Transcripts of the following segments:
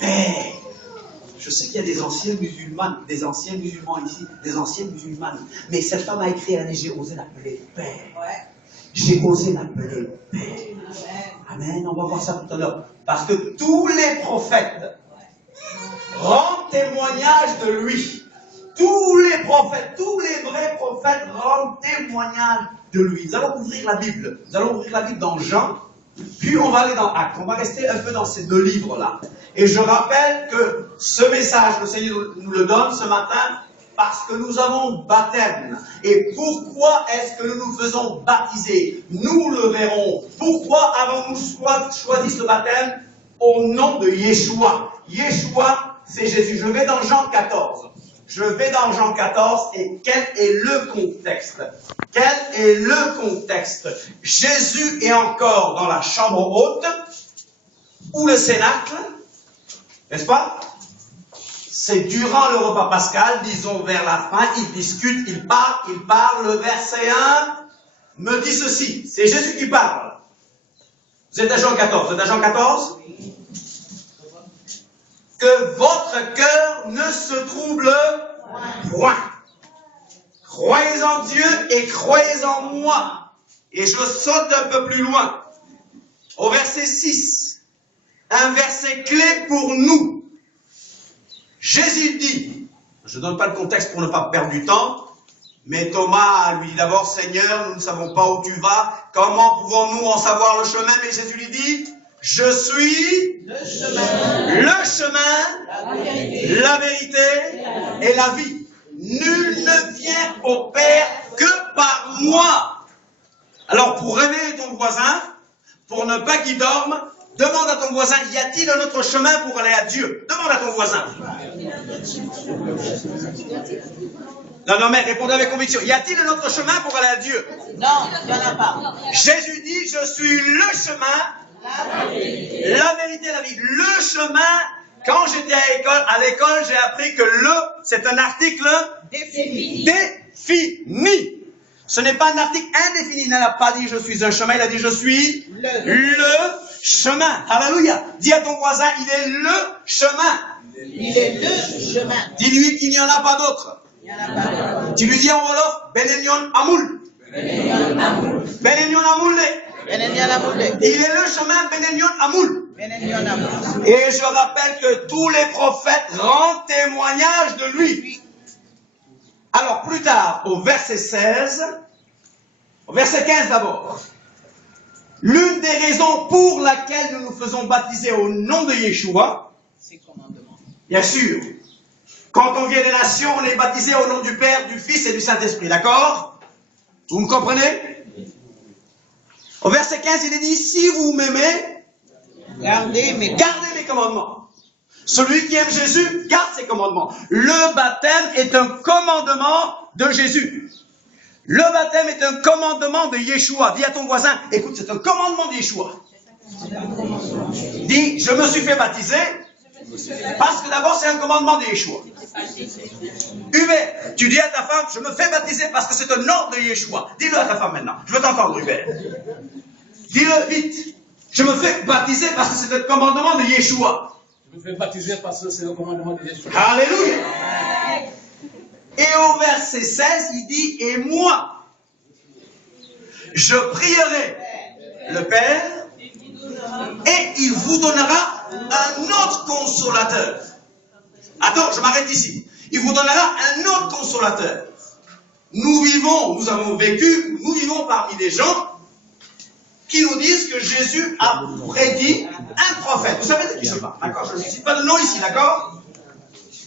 paix. Je sais qu'il y a des anciennes musulmanes ici, des anciennes musulmanes. Mais cette femme a écrit, elle a dit, j'ai osé l'appeler paix. J'ai osé l'appeler paix. Amen. On va voir ça tout à l'heure. Parce que tous les prophètes rendent témoignage de lui. Tous les prophètes, tous les vrais prophètes rendent témoignage de lui. Nous allons ouvrir la Bible. Nous allons ouvrir la Bible dans Jean. Puis on va aller dans Actes. On va rester un peu dans ces deux livres-là. Et je rappelle que ce message, le Seigneur nous le donne ce matin parce que nous avons baptême. Et pourquoi est-ce que nous nous faisons baptiser? Nous le verrons. Pourquoi avons-nous choisi ce baptême? Au nom de Yeshua. Yeshua, c'est Jésus. Je vais dans Jean 14. Je vais dans Jean 14 et quel est le contexte? Quel est le contexte? Jésus est encore dans la chambre haute ou le cénacle, n'est-ce pas? C'est durant le repas pascal, disons vers la fin, il discute, il parle. Le verset 1 me dit ceci, c'est Jésus qui parle. Vous êtes à Jean 14, vous êtes à Jean 14? Que votre cœur ne se trouble point. Croyez en Dieu et croyez en moi. Et je saute un peu plus loin. Au verset 6. Un verset clé pour nous. Jésus dit, je ne donne pas le contexte pour ne pas perdre du temps, mais Thomas lui dit d'abord, Seigneur, nous ne savons pas où tu vas, comment pouvons-nous en savoir le chemin? Mais Jésus lui dit, je suis le chemin, la vérité et la vie. Nul ne vient au Père que par moi. Alors pour réveiller ton voisin, pour ne pas qu'il dorme, demande à ton voisin, y a-t-il un autre chemin pour aller à Dieu? Demande à ton voisin. Non, mais répondez avec conviction. Y a-t-il un autre chemin pour aller à Dieu? Non, il n'y en a pas. Jésus dit, je suis le chemin, la vérité et la vie. Le chemin, quand j'étais à l'école, j'ai appris que le, c'est un article défini. Ce n'est pas un article indéfini. Il n'a pas dit je suis un chemin, il a dit je suis le chemin. Alléluia. Dis à ton voisin, il est le chemin. Il est le chemin. Dis-lui qu'il n'y en a pas d'autre. Tu lui dis en Wolof, Benenyon Amoul. Benenyon Amoul. Il est le chemin Benenyon Amoul. Et je rappelle que tous les prophètes rendent témoignage de lui. Alors plus tard, au verset 16, au verset 15 d'abord, l'une des raisons pour laquelle nous nous faisons baptiser au nom de Yeshua, c'est commandement. Bien sûr, quand on vient des nations, on est baptisé au nom du Père, du Fils et du Saint-Esprit, d'accord? Vous me comprenez? Au verset 15, il est dit, si vous m'aimez, gardez mes commandements. Celui qui aime Jésus, garde ses commandements. Le baptême est un commandement de Jésus. Le baptême est un commandement de Yeshua. Dis à ton voisin, écoute, c'est un commandement de Yeshua. Dis, je me suis fait baptiser, parce que d'abord c'est un commandement de Yeshua. Hubert, tu dis à ta femme, je me fais baptiser parce que c'est un ordre de Yeshua. Dis-le à ta femme maintenant. Je veux t'entendre, Hubert. Dis-le vite. Je me fais baptiser parce que c'est un commandement de Yeshua. Je me fais baptiser parce que c'est le commandement de Yeshua. Alléluia. Et au verset 16, il dit, et moi, je prierai le Père et il vous donnera un autre consolateur. Attends, je m'arrête ici. Il vous donnera un autre consolateur. Nous avons vécu, nous vivons parmi des gens qui nous disent que Jésus a prédit un prophète. Vous savez de qui je parle, d'accord? Je ne cite pas de nom ici, d'accord?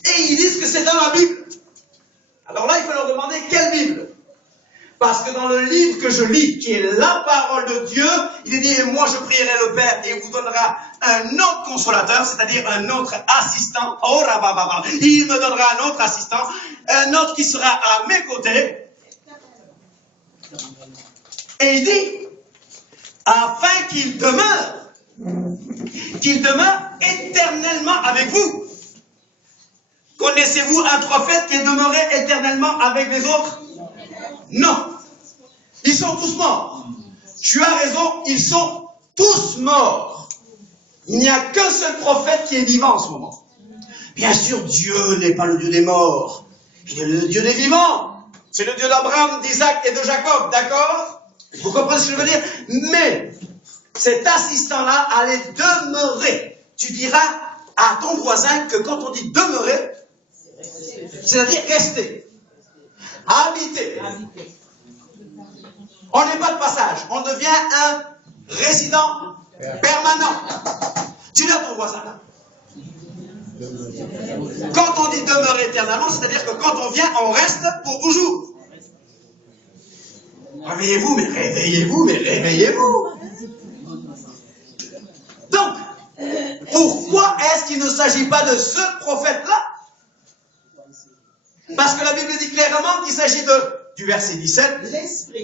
Et ils disent que c'est dans la Bible. Alors là, il faut leur demander quelle Bible? Parce que dans le livre que je lis, qui est la parole de Dieu, il est dit, et moi je prierai le Père et il vous donnera un autre consolateur, c'est-à-dire un autre assistant. Oh, rabababa. Il me donnera un autre assistant, un autre qui sera à mes côtés. Et il dit, afin qu'il demeure éternellement avec vous. Connaissez-vous un prophète qui est demeuré éternellement avec les autres? Non. Ils sont tous morts. Tu as raison, ils sont tous morts. Il n'y a qu'un seul prophète qui est vivant en ce moment. Bien sûr, Dieu n'est pas le Dieu des morts. Il est le Dieu des vivants. C'est le Dieu d'Abraham, d'Isaac et de Jacob, d'accord? Vous comprenez ce que je veux dire? Mais cet assistant-là allait demeurer. Tu diras à ton voisin que quand on dit demeurer, c'est-à-dire rester, habiter. On n'est pas de passage, on devient un résident permanent. Tu dis à ton voisin là. Quand on dit demeurer éternellement, c'est-à-dire que quand on vient, on reste pour toujours. Réveillez-vous, mais réveillez-vous, mais réveillez-vous. Donc, pourquoi est-ce qu'il ne s'agit pas de ce prophète-là? Parce que la Bible dit clairement qu'il s'agit du verset 17,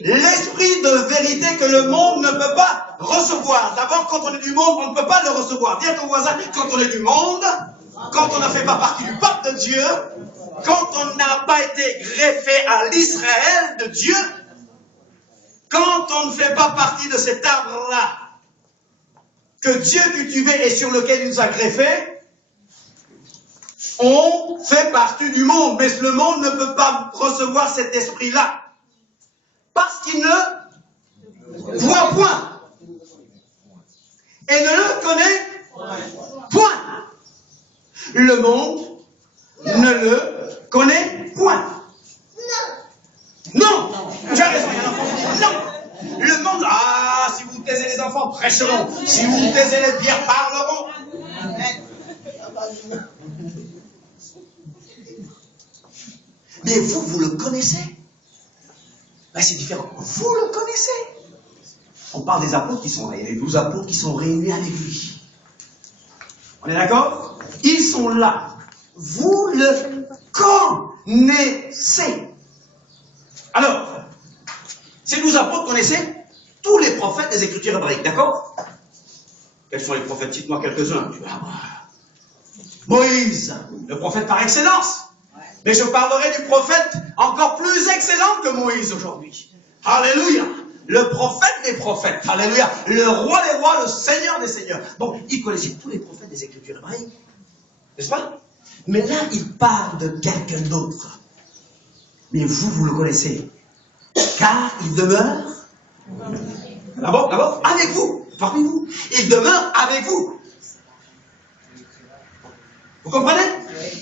l'esprit de vérité que le monde ne peut pas recevoir. D'abord, quand on est du monde, on ne peut pas le recevoir. Dis à ton voisin, quand on est du monde, quand on ne fait pas partie du peuple de Dieu, quand on n'a pas été greffé à l'Israël de Dieu, quand on ne fait pas partie de cet arbre-là, que Dieu cultivait et sur lequel il nous a greffés, on fait partie du monde, mais le monde ne peut pas recevoir cet esprit-là. Parce qu'il ne voit point. Et ne le connaît point. Le monde ne le connaît point. Non. Tu as raison, il y a un enfant. Non. Le monde, si vous taisez les enfants, prêcheront. Si vous taisez les pierres, parleront. Mais vous le connaissez. Ben, c'est différent. Vous le connaissez. On parle des apôtres qui sont là. Il y a les 12 apôtres qui sont réunis avec lui. On est d'accord? Ils sont là. Vous le connaissez. Alors, ces 12 apôtres connaissaient tous les prophètes des Écritures hébraïques. D'accord? Quels sont les prophètes? Cite-moi quelques-uns. Moïse, le prophète par excellence. Mais je parlerai du prophète encore plus excellent que Moïse aujourd'hui. Alléluia. Le prophète des prophètes. Alléluia. Le roi des rois, le seigneur des seigneurs. Donc, il connaissait tous les prophètes des Écritures hébraïques. N'est-ce pas? Mais là, il parle de quelqu'un d'autre. Mais vous le connaissez. Car il demeure d'abord, avec vous. Parmi vous. Il demeure avec vous. Vous comprenez?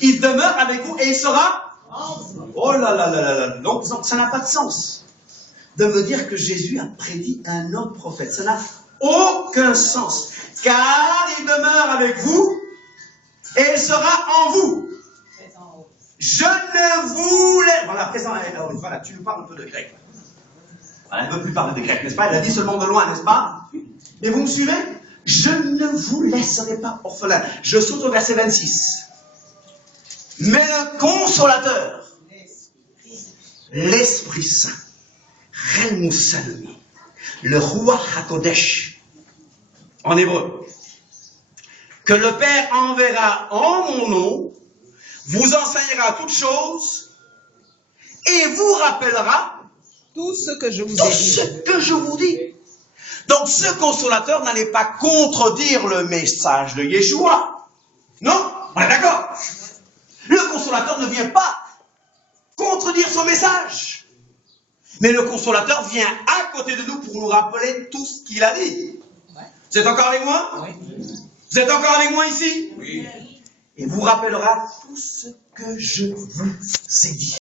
Il demeure avec vous et il sera... Oh là là là là là. Donc ça n'a pas de sens de me dire que Jésus a prédit un autre prophète. Ça n'a aucun sens. Car il demeure avec vous et il sera en vous. Je ne voulais... Voilà, présent. Voilà, tu nous parles un peu de grec. Voilà, elle ne veut plus parler de grec, n'est-ce pas? Elle a dit seulement de loin, n'est-ce pas? Et vous me suivez? Je ne vous laisserai pas orphelin. Je saute au verset 26. Mais le consolateur, l'Esprit Saint, Relmoussalmi, le Roi HaKodesh, en hébreu, que le Père enverra en mon nom, vous enseignera toutes choses et vous rappellera tout ce que je vous tout ai dit. ce que je vous dis. Donc ce consolateur n'allait pas contredire le message de Yeshua. Non? On est d'accord? Le consolateur ne vient pas contredire son message. Mais le consolateur vient à côté de nous pour nous rappeler tout ce qu'il a dit. Vous êtes encore avec moi? Oui. Vous êtes encore avec moi ici? Oui. Et vous rappellera tout ce que je vous ai dit.